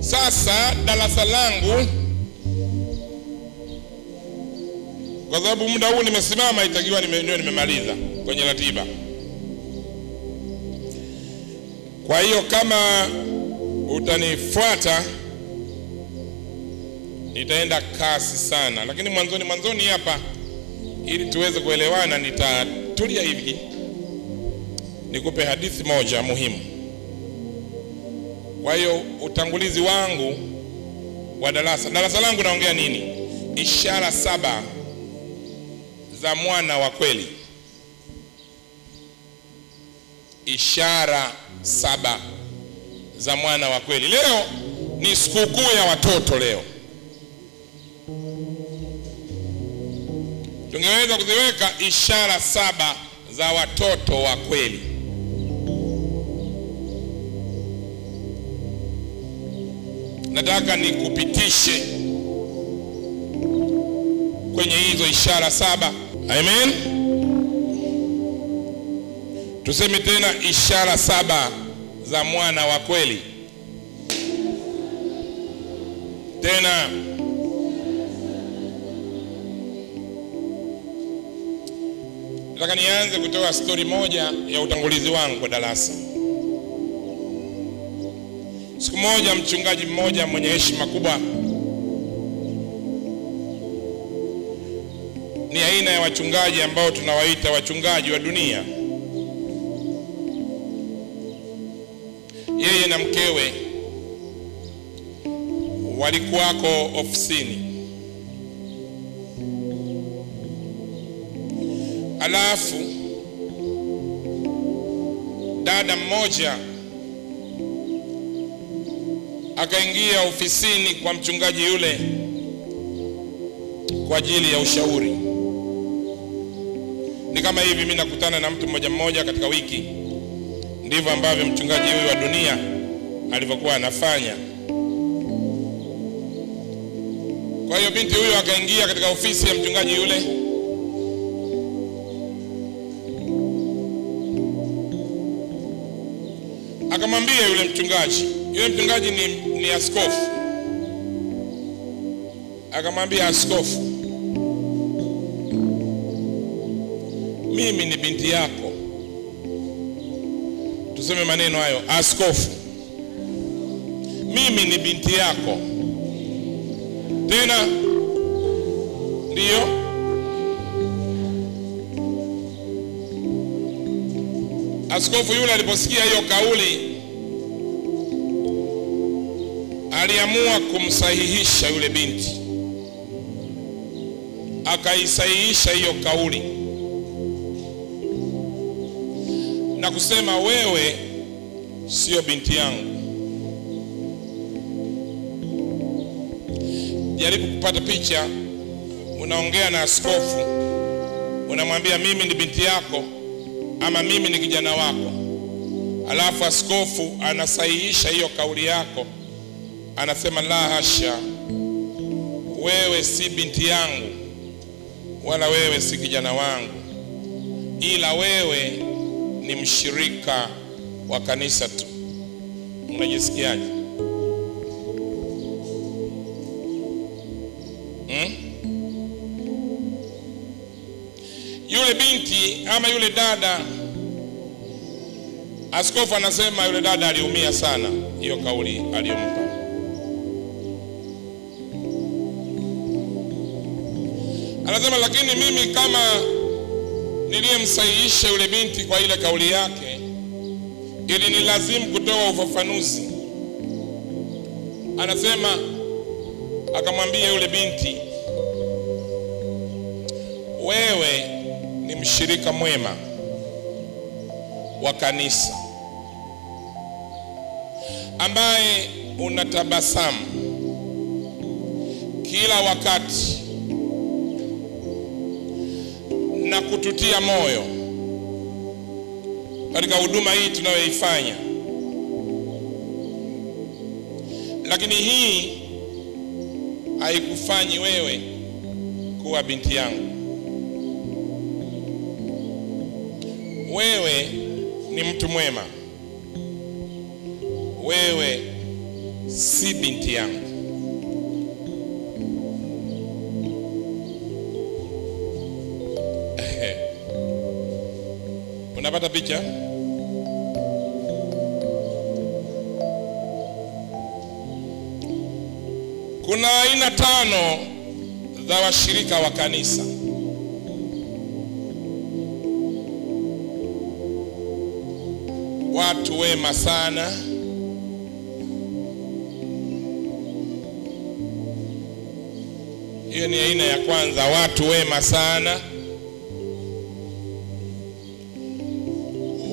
Sasa darasa langu, kwa sababu muda huu nimesimama, itakiwa ndio nimemaliza kwenye ratiba. Kwa hiyo kama utanifuata nitaenda kasi sana, lakini mwanzoni hapa, ili tuweze kuelewana, nitatulia hivi nikupe hadithi moja muhimu. Kwa hiyo utangulizi wangu wa darasa langu naongea nini? Ishara 7 za mwana wa kweli. Ishara 7 za mwana wa kweli. Leo ni sikukuu ya watoto. Leo tungeweza kuziweka ishara 7 za watoto wa kweli. Nataka nikupitishe kwenye hizo ishara 7. Amen. Tuseme tena, ishara 7 za mwana wa kweli. Tena nataka nianze kutoa story moja ya utangulizi wangu kwa darasa. Siku moja mchungaji mmoja mwenye heshima kubwa, ni aina ya wachungaji ambao tunawaita wachungaji wa dunia. Yeye na mkewe walikuwako ofisini. Alafu dada mmoja akaingia ofisini kwa mchungaji yule kwa ajili ya ushauri. Ni kama hivi mimi nakutana na mtu mmoja katika wiki, ndivyo ambavyo mchungaji huyu wa dunia alivyokuwa anafanya. Kwa hiyo binti huyu akaingia katika ofisi ya mchungaji yule, akamwambia yule mchungaji ni askofu. Akamwambia askofu, mimi ni binti yako. Tuseme maneno hayo, askofu, mimi ni binti yako. Tena ndio. Askofu yule aliposikia hiyo kauli, aliamua kumsahihisha yule binti. Akaisahihisha hiyo kauli na kusema, wewe sio binti yangu. Jaribu kupata picha, unaongea na askofu, unamwambia mimi ni binti yako ama mimi ni kijana wako. Alafu askofu anasahihisha hiyo kauli yako, anasema la hasha, wewe si binti yangu wala wewe si kijana wangu, ila wewe ni mshirika wa kanisa tu. Unajisikiaje? Yule binti ama yule dada, askofu anasema yule dada aliumia sana hiyo kauli aliyompa. Anasema, lakini mimi kama niliyemsahihisha yule binti kwa ile kauli yake, ili ni lazimu kutoa ufafanuzi. Anasema, akamwambia yule binti, wewe ni mshirika mwema wa kanisa ambaye unatabasamu kila wakati na kututia moyo katika huduma hii tunayoifanya. Lakini hii haikufanyi wewe kuwa binti yangu. Wewe ni mtu mwema, wewe si binti yangu. Unapata picha? Kuna aina 5 za washirika wa kanisa. Watu wema sana, hiyo ni aina ya kwanza. Watu wema sana,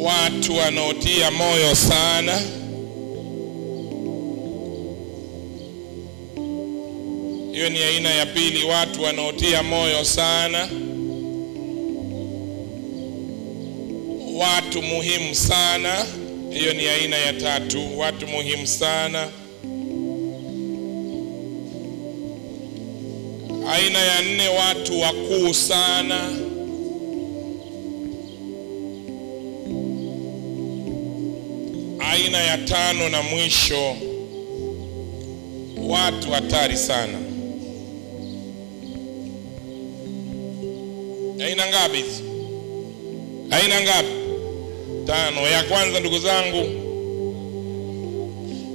watu wanaotia moyo sana, hiyo ni aina ya pili. Watu wanaotia moyo sana, watu muhimu sana, hiyo ni aina ya 3. Watu muhimu sana. Aina ya 4, watu wakuu sana. Aina ya 5 na mwisho, watu hatari sana. Aina ngapi hizi? Aina ngapi? 5. Ya kwanza, ndugu zangu,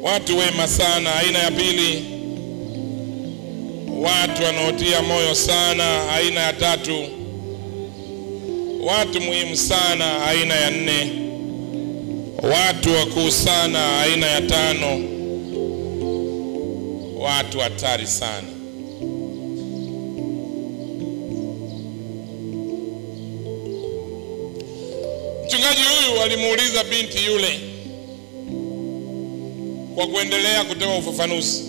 watu wema sana. Aina ya pili, watu wanaotia moyo sana. Aina ya 3, watu muhimu sana. Aina ya 4, watu wakuu sana. Aina ya 5, watu hatari sana. Mchungaji huyu alimuuliza binti yule kwa kuendelea kutoa ufafanuzi.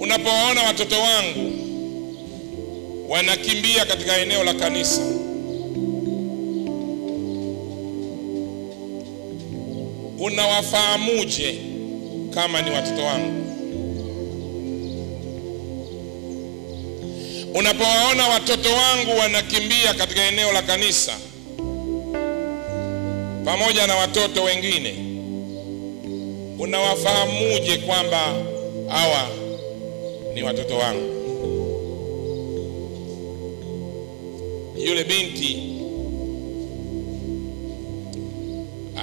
Unapoona watoto wangu wanakimbia katika eneo la kanisa, unawafahamuje kama ni watoto wangu? Unapowaona watoto wangu wanakimbia katika eneo la kanisa pamoja na watoto wengine, unawafahamuje kwamba hawa ni watoto wangu? Yule binti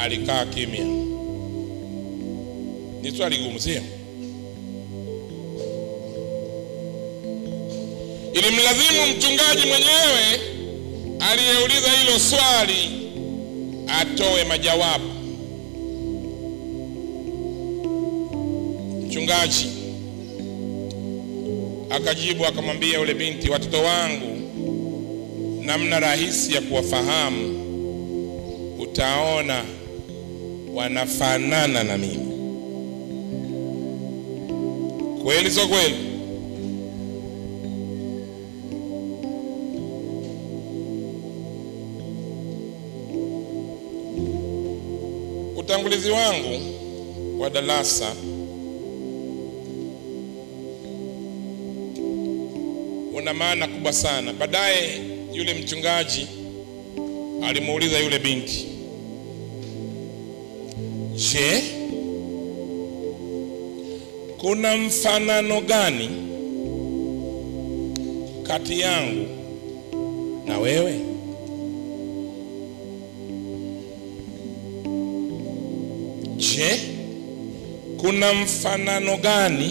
alikaa kimya. Ni swali gumu, sio? Ilimlazimu mchungaji mwenyewe aliyeuliza hilo swali atoe majawabu. Mchungaji akajibu akamwambia yule binti, watoto wangu namna rahisi ya kuwafahamu, utaona wanafanana na mimi. Kweli sio kweli? Utangulizi wangu wa darasa una maana kubwa sana. Baadaye yule mchungaji alimuuliza yule binti, je, kuna mfanano gani kati yangu na wewe? Je, kuna mfanano gani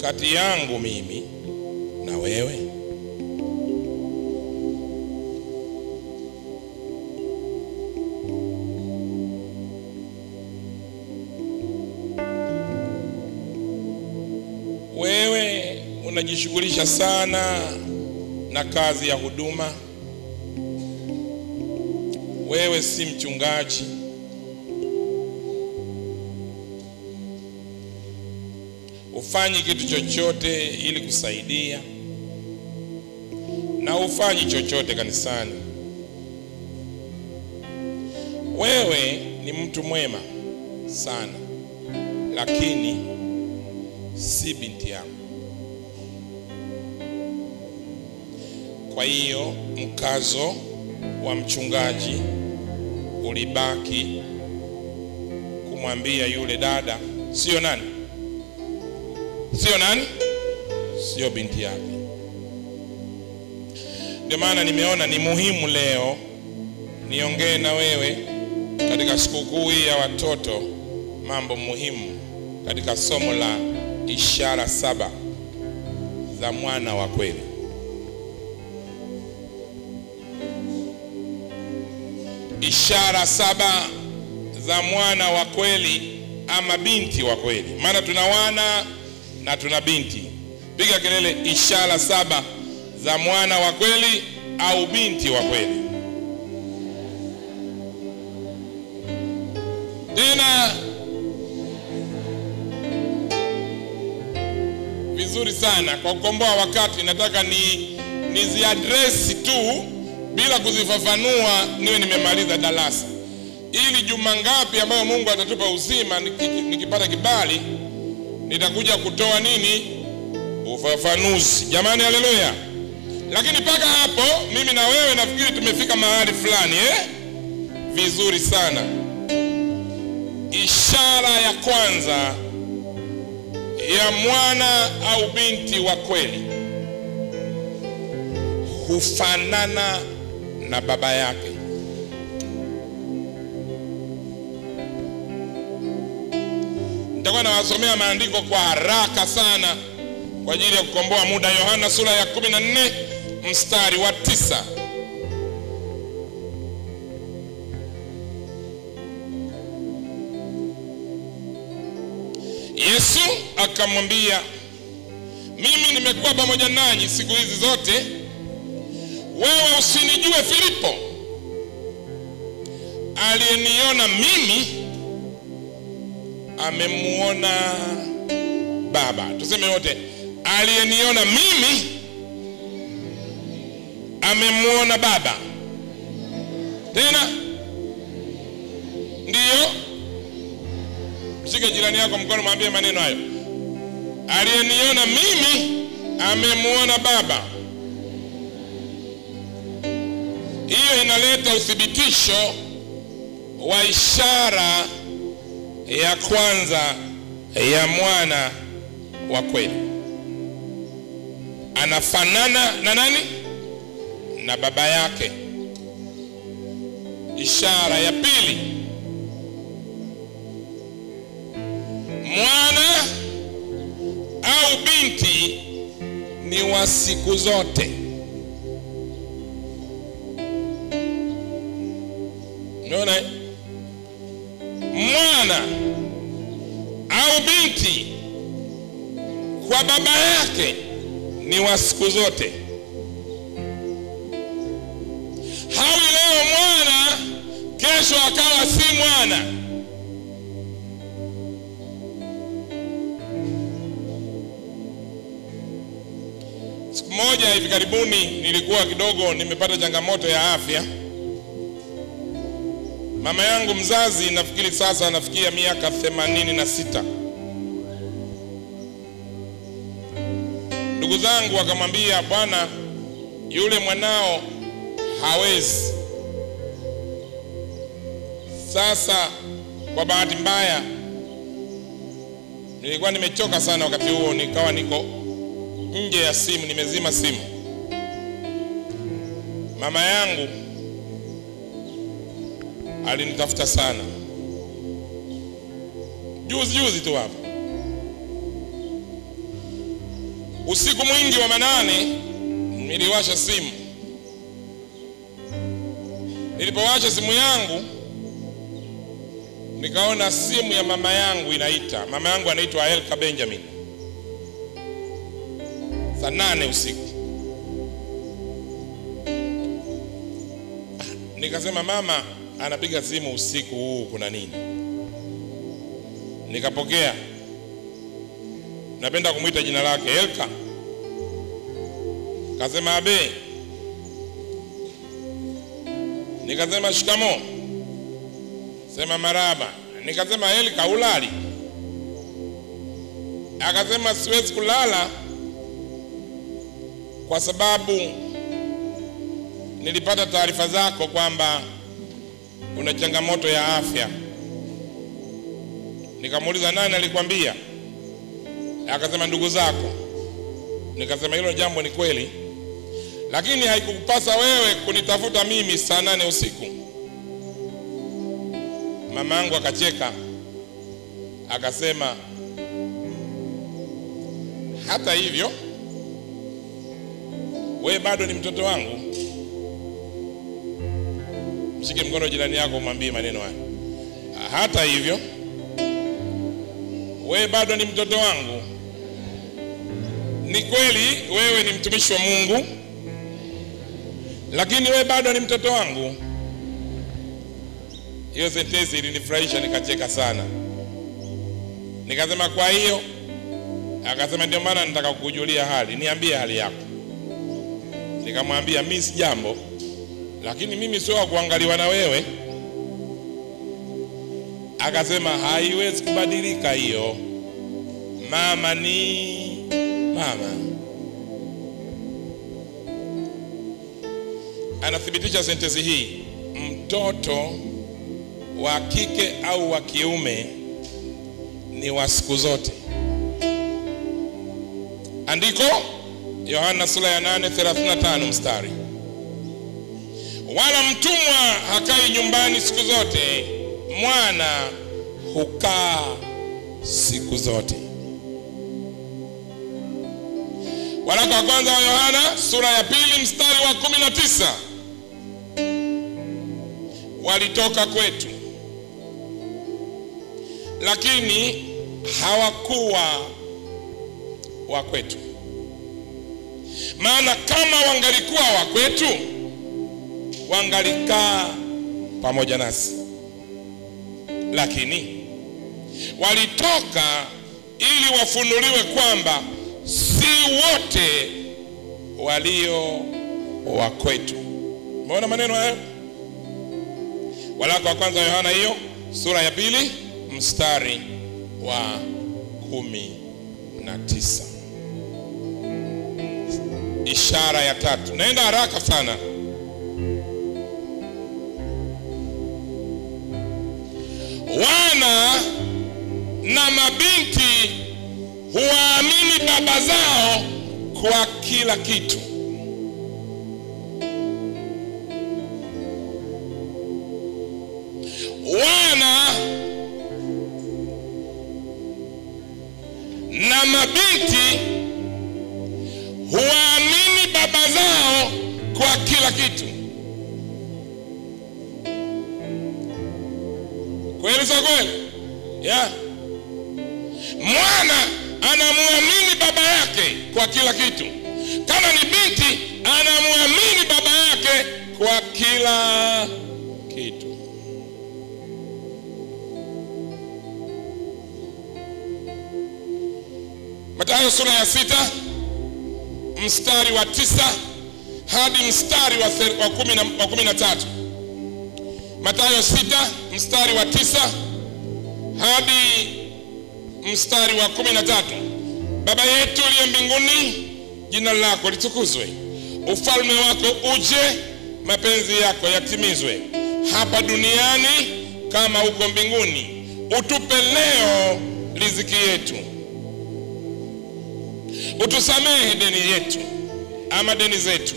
kati yangu mimi na wewe? Wewe unajishughulisha sana na kazi ya huduma. Wewe si mchungaji. Ufanyi kitu chochote ili kusaidia, na ufanyi chochote kanisani. Wewe ni mtu mwema sana, lakini si binti yangu. Kwa hiyo mkazo wa mchungaji ulibaki kumwambia yule dada sio nani? Sio binti yake. Ndio maana nimeona ni muhimu leo niongee na wewe katika sikukuu hii ya watoto mambo muhimu katika somo la ishara 7 za mwana wa kweli. Ishara 7 za mwana wa kweli ama binti wa kweli. Maana tuna wana na tuna binti. Piga kelele, ishara 7 za mwana wa kweli au binti wa kweli. Tena vizuri sana. Kwa kukomboa wakati nataka niziadresi tu bila kuzifafanua, niwe nimemaliza darasa. Ili juma ngapi ambayo Mungu atatupa uzima nikipata kibali nitakuja kutoa ufafanuzi. Jamani, haleluya. Lakini paka hapo mimi na wewe nafikiri tumefika mahali fulani vizuri sana. Ishara ya kwanza ya mwana au binti wa kweli, hufanana na baba yake. Nitakuwa nawasomea maandiko kwa haraka sana kwa ajili ya kukomboa muda. Yohana sura ya 14 mstari wa 9. Yesu akamwambia, mimi nimekuwa pamoja nanyi siku hizi zote, wewe usinijue Filipo? Aliyeniona mimi amemuona Baba. Tuseme wote, aliyeniona mimi amemuona Baba. Tena ndiyo, mshike jirani yako mkono, mwambie maneno hayo. Aliyeniona mimi amemuona Baba. Hiyo inaleta uthibitisho wa ishara ya kwanza ya mwana wa kweli. Anafanana na nani? Na baba yake. Ishara ya pili, mwana au binti ni wa siku zote. Unaona? Mwana au binti kwa baba yake ni wa siku zote. Hawi leo mwana kesho akawa si mwana. Siku moja hivi karibuni nilikuwa kidogo nimepata changamoto ya afya. Mama yangu mzazi nafikiri sasa anafikia miaka 86. Ndugu zangu wakamwambia, bwana, yule mwanao hawezi. Sasa kwa bahati mbaya nilikuwa nimechoka sana wakati huo, nikawa niko nje ya simu, nimezima simu. Mama yangu alinitafuta sana juzi tu hapo. Usiku mwingi wa manane niliwasha simu. Nilipowasha simu yangu nikaona simu ya mama yangu inaita. Mama yangu anaitwa Elka Benjamin. Saa 8 usiku. Nikasema mama anapiga simu usiku huu, kuna nini? Nikapokea. Napenda kumuita jina lake, Elka. Kasema abe. Nikasema shikamo. Sema maraba. Nikasema Elka, ulali? Akasema siwezi kulala kwa sababu nilipata taarifa zako kwamba una changamoto ya afya. Nikamuuliza, nani alikwambia? Akasema, ndugu zako. Nikasema, hilo jambo ni kweli, lakini haikupasa wewe kunitafuta mimi saa 8 usiku. Mama yangu akacheka, akasema, hata hivyo wewe bado ni mtoto wangu. Mshike mkono jirani yako, umwambie maneno haya. Hata hivyo wewe bado ni mtoto wangu. Ni kweli wewe ni mtumishi wa Mungu, lakini wewe bado ni mtoto wangu. Hiyo sentensi ilinifurahisha, nikacheka sana. Nikasema, kwa hiyo? Akasema, ndio maana nataka kukujulia hali, niambie hali yako. Nikamwambia, mimi si jambo, lakini mimi sio wa kuangaliwa na wewe. Akasema, haiwezi kubadilika hiyo, mama ni mama. Anathibitisha sentensi hii, mtoto wa kike au wa kiume ni wa siku zote. Andiko Yohana sura ya 8:35 mstari, wala mtumwa hakai nyumbani siku zote, mwana hukaa siku zote. Waraka wa kwanza wa Yohana sura ya 2 mstari wa 19, walitoka kwetu lakini hawakuwa wa kwetu. Maana kama wangalikuwa wa kwetu, wangalikaa pamoja nasi, lakini walitoka ili wafunuliwe kwamba si wote walio wa kwetu. Umeona maneno hayo? Waraka wa kwanza wa Yohana hiyo sura ya 2 mstari wa 19. Ishara ya 3. Naenda haraka sana. Wana na mabinti huwaamini baba zao kwa kila kitu. Wana na mabinti huwaamini baba zao kwa kila kitu. Kweli sio kweli? Yeah. Mwana anamuamini baba yake kwa kila kitu. Kama ni binti, anamuamini baba yake kwa kila kitu. Mathayo sura ya 6 mstari wa 9 hadi mstari wa 13. Mathayo 6 mstari wa 9 hadi mstari wa 13. Baba yetu uliye mbinguni, jina lako litukuzwe. Ufalme wako uje, mapenzi yako yatimizwe hapa duniani kama huko mbinguni. Utupe leo riziki yetu. Utusamehe deni yetu ama deni zetu,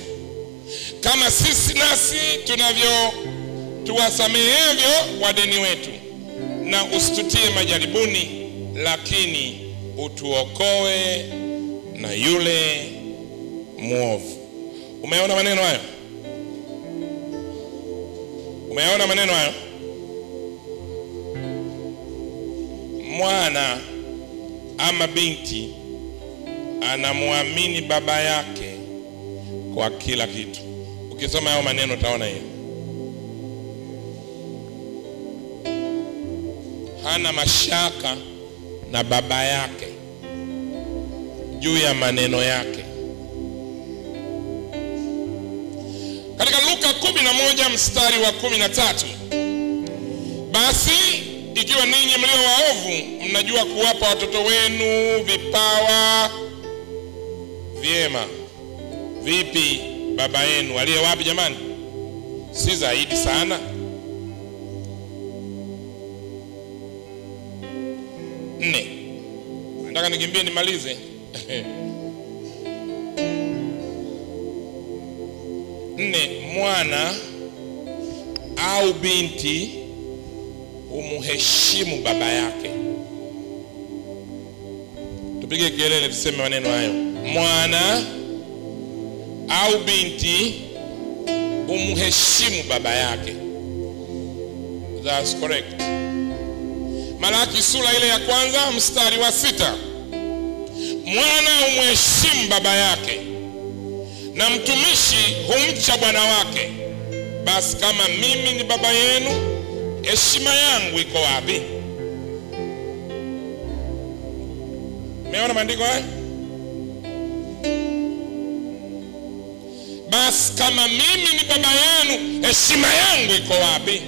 kama sisi nasi tuwasamehevyo wadeni wetu, na usitutie majaribuni, lakini utuokoe na yule muovu. Umeona maneno hayo? Umeona maneno hayo? Mwana ama binti anamuamini baba yake kwa kila kitu. Ukisoma hayo maneno utaona hiyo. Hana mashaka na baba yake juu ya maneno yake. Katika Luka 11 mstari wa 13, basi ikiwa ninyi mlio waovu mnajua kuwapa watoto wenu vipawa vyema, vipi baba yenu aliye wapi jamani? Si zaidi sana 4. Nataka nikimbie nimalize. 4, mwana au binti umheshimu baba yake. Tupige kelele tuseme maneno hayo. Mwana au binti umheshimu baba yake. That's correct. Malaki sura ile ya 1 mstari wa 6. Mwana umheshimu baba yake na mtumishi humcha bwana wake. Basi kama mimi ni baba yenu, heshima yangu iko wapi? Umeona maandiko haya? Basi kama mimi ni baba yenu, heshima yangu iko wapi?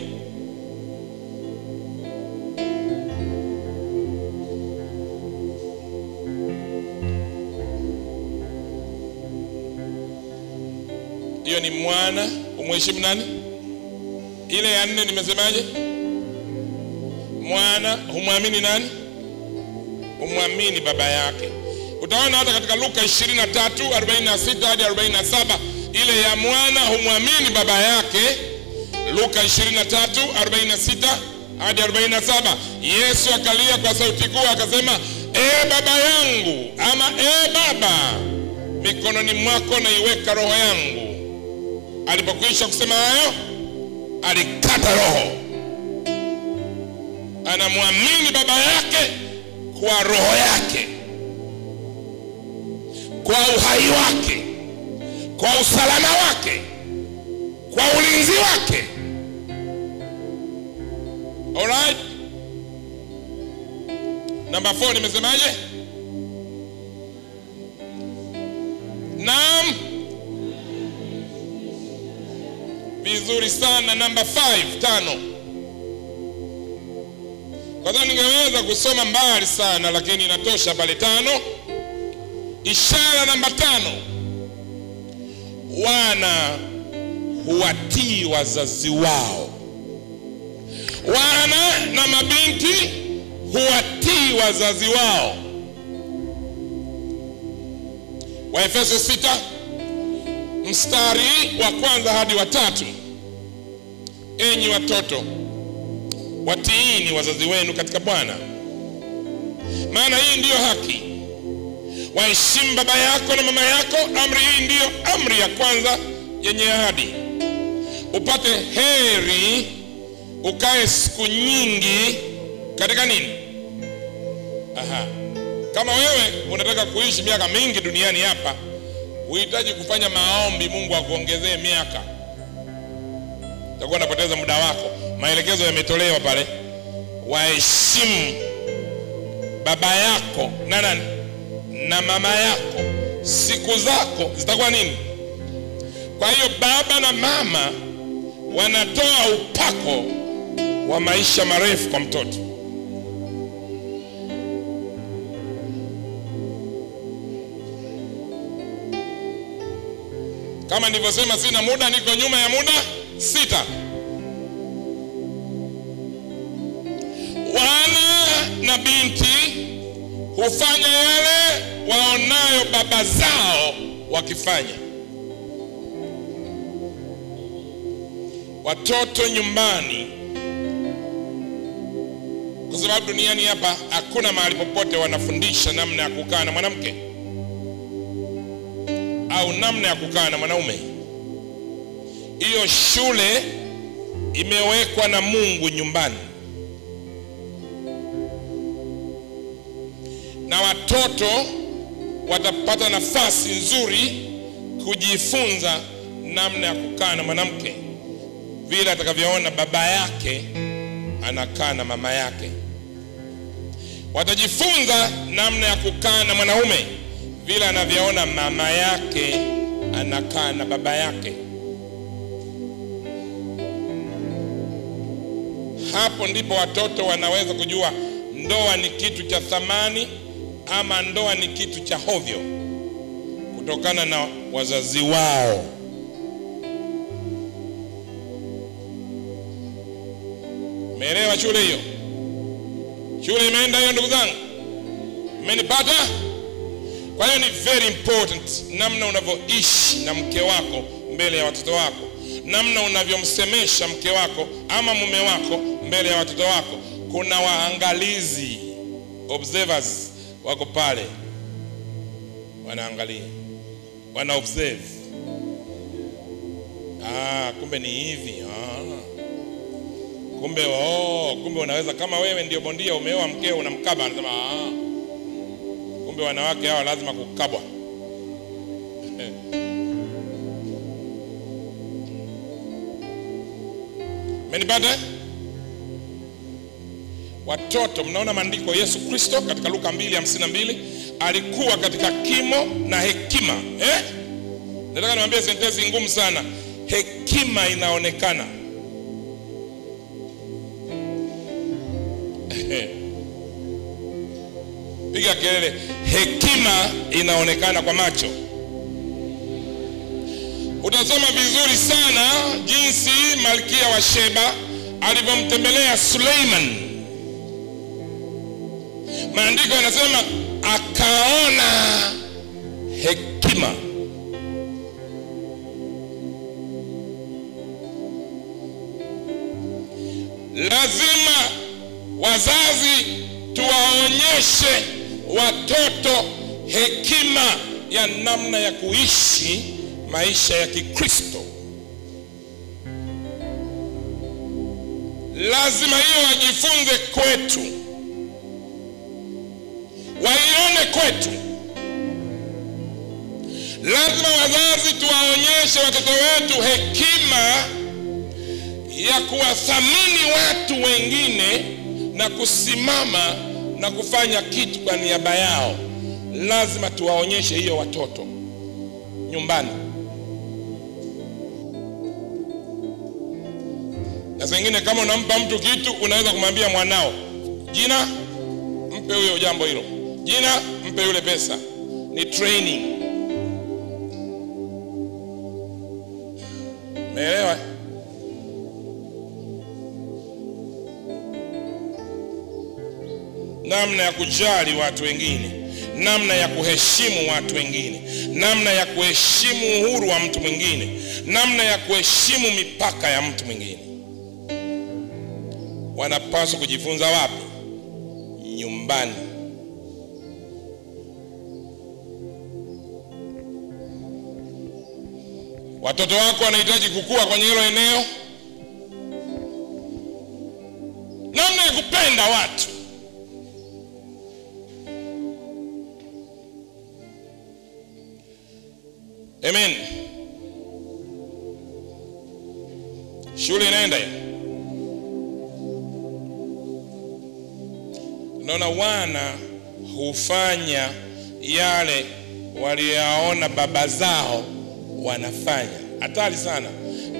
Hiyo ni mwana umheshimu nani? Ile ya 4 nimesemaje? Mwana humwamini nani? Umwamini baba yake. Utaona hata katika Luka 23:46 hadi 47, ile ya mwana humwamini baba yake. Luka 23:46 hadi 47, Yesu akalia kwa sauti kuu akasema, baba yangu, ama baba, mikononi mwako naiweka roho yangu. Alipokwisha kusema hayo, alikata roho. Anamwamini baba yake kwa roho yake, kwa uhai wake, kwa usalama wake, kwa ulinzi wake. Alright? Number 4 nimesemaje? Naam. Vizuri sana. Number 5. Kwa sababu ningeweza kusoma mbali sana, lakini inatosha pale 5. Ishara namba 5. Wana huwatii wazazi wao. Wana na mabinti huwatii wazazi wao. Waefeso 6 mstari wa 1 hadi wa 3. Enyi watoto, watiini wazazi wenu katika Bwana, maana hii ndiyo haki. Waheshimu baba yako na mama yako. Amri hii ndiyo amri ya kwanza yenye ahadi, upate heri, ukae siku nyingi katika nini? Kama wewe unataka kuishi miaka mingi duniani hapa, uhitaji kufanya maombi Mungu akuongezee miaka. Utakuwa unapoteza muda wako. Maelekezo yametolewa pale. Waheshimu baba yako na nani? Na mama yako. Siku zako zitakuwa nini? Kwa hiyo baba na mama wanatoa upako wa maisha marefu kwa mtoto. Kama nilivyosema, sina muda, niko nyuma ya muda. 6. Wana na binti hufanya yale waonayo baba zao wakifanya. Watoto nyumbani, kwa sababu duniani hapa hakuna mahali popote wanafundisha namna ya kukaa na mwanamke au namna ya kukaa na mwanaume. Hiyo shule imewekwa na Mungu nyumbani, na watoto watapata nafasi nzuri kujifunza namna ya kukaa na mwanamke vile atakavyoona baba yake anakaa na mama yake. Watajifunza namna ya kukaa na mwanaume vile anavyoona mama yake anakaa na baba yake. Hapo ndipo watoto wanaweza kujua ndoa ni kitu cha thamani ama ndoa ni kitu cha hovyo, kutokana na wazazi wao. Umeelewa shule hiyo? Shule imeenda hiyo ndugu zangu? Umenipata? Kwa hiyo ni very important namna unavyoishi na mke wako mbele ya watoto wako, namna unavyomsemesha mke wako ama mume wako mbele ya watoto wako. Kuna waangalizi, observers wako pale, wanaangalia, wana observe. Kumbe ni hivi. Kumbe unaweza, kama wewe ndio bondia umeoa mkeo unamkaba, anasema kumbe wanawake hawa lazima kukabwa. Menipata? Watoto, mnaona maandiko, Yesu Kristo katika Luka 2:52 alikuwa katika kimo na hekima. Nataka niwaambie sentensi ngumu sana. Hekima inaonekana. Piga kelele, hekima inaonekana kwa macho. Utasoma vizuri sana jinsi Malkia wa Sheba alivyomtembelea Suleiman. Maandiko yanasema akaona hekima. Lazima wazazi tuwaonyeshe watoto hekima ya namna ya kuishi maisha ya Kikristo. Lazima hiyo wajifunze kwetu, waione kwetu. Lazima wazazi tuwaonyeshe watoto wetu hekima ya kuwathamini watu wengine na kusimama na kufanya kitu kwa niaba yao. Lazima tuwaonyeshe hiyo watoto nyumbani. Na zingine, kama unampa mtu kitu, unaweza kumwambia mwanao, jina mpe huyo jambo hilo, jina mpe yule pesa. Ni training. Umeelewa? Namna ya kujali watu wengine, namna ya kuheshimu watu wengine, namna ya kuheshimu uhuru wa mtu mwingine, namna ya kuheshimu mipaka ya mtu mwingine. Wanapaswa kujifunza wapi? Nyumbani. Watoto wako wanahitaji kukua kwenye hilo eneo, namna ya kupenda watu. Amen. Shule inaenda hiyo. Naona wana hufanya yale waliyaona baba zao wanafanya. Hatari sana.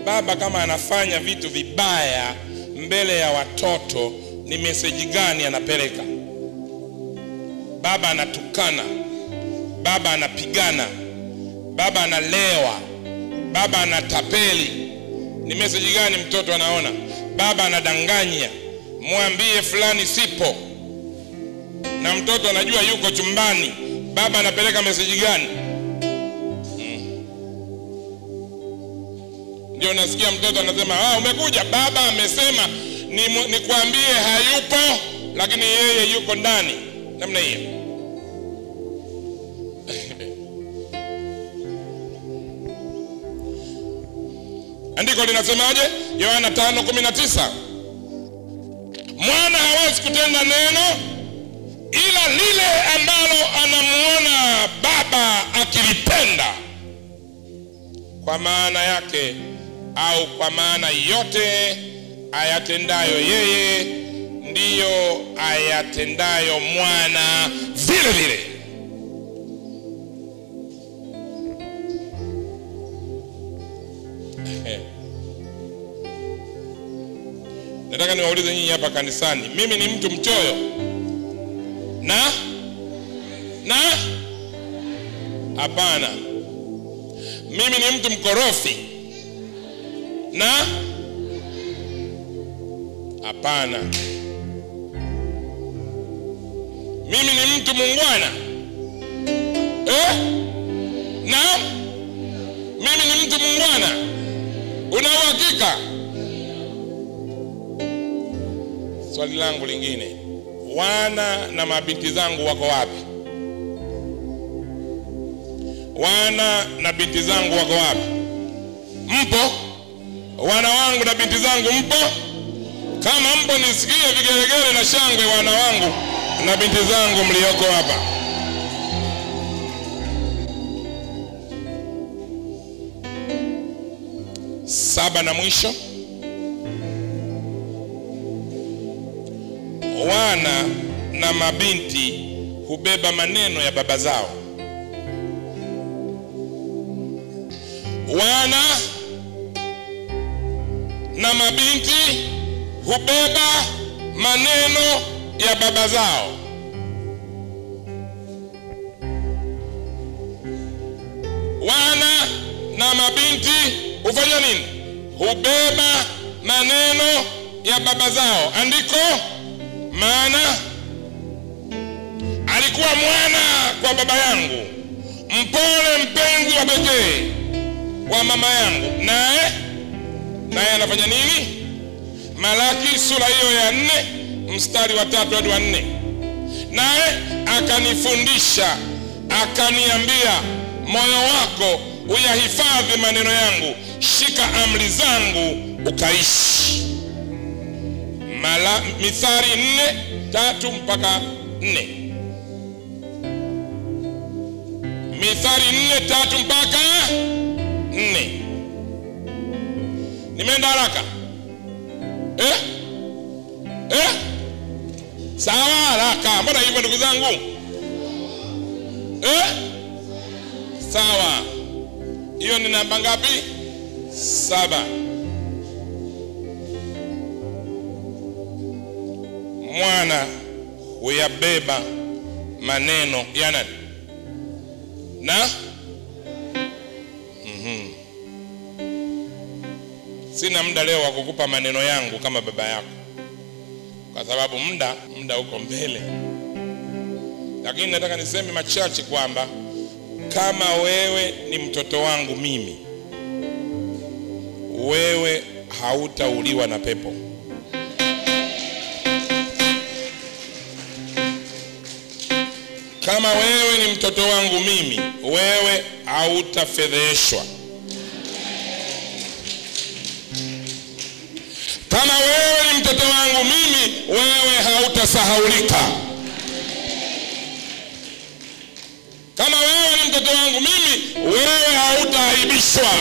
Baba kama anafanya vitu vibaya mbele ya watoto, ni message gani anapeleka? Baba anatukana, baba anapigana, baba analewa, baba anatapeli, ni message gani mtoto anaona? Baba anadanganya, mwambie fulani sipo, na mtoto anajua yuko chumbani. Baba anapeleka message gani? Ndio nasikia mtoto anasema, umekuja, baba amesema nikwambie hayupo, lakini yeye yuko ndani. Namna hiyo. Andiko linasemaje? Yohana 5:19. Mwana hawezi kutenda neno ila lile ambalo anamuona baba akilitenda. Kwa maana yake, au kwa maana yote ayatendayo yeye, ndiyo ayatendayo mwana vile vile. Nataka niwaulize nyinyi hapa kanisani, mimi ni mtu mchoyo? Na hapana. Mimi ni mtu mkorofi? Na hapana. Mimi ni mtu muungwana? Naam, mimi ni mtu muungwana. Una uhakika? Swali langu lingine, wana na mabinti zangu wako wapi? Wana na binti zangu wako wapi? Mpo? Wana wangu na binti zangu mpo? Kama mpo nisikie vigelegele na shangwe, wana wangu na binti zangu mlioko hapa. Saba na mwisho, wana na mabinti hubeba maneno ya baba zao. Wana na mabinti hubeba maneno ya baba zao. Wana na mabinti hufanya nini? Hubeba maneno ya baba zao. Andiko, maana alikuwa mwana kwa baba yangu, mpole, mpenzi wa pekee wa mama yangu. Naye anafanya nini? Malaki sura hiyo ya 4 mstari wa 3 hadi wa 4. Naye akanifundisha, akaniambia, moyo wako uyahifadhi maneno yangu, shika amri zangu ukaishi. Mithali 4:3 mpaka 4. Mithali 4:3 mpaka 4. Nimeenda haraka? Sawa, haraka. Mbona hivyo ndugu zangu? Sawa. Hiyo ni namba ngapi? 7. Mwana huyabeba maneno ya nani? Na sina muda leo wa kukupa maneno yangu kama baba yako, kwa sababu muda uko mbele, lakini nataka niseme machache kwamba kama wewe ni mtoto wangu mimi, wewe hautauliwa na pepo. Kama wewe ni mtoto wangu mimi, wewe hautafedheshwa. Kama wewe ni mtoto wangu mimi, wewe hautasahaulika. Kama wewe ni mtoto wangu mimi, wewe hautaaibishwa.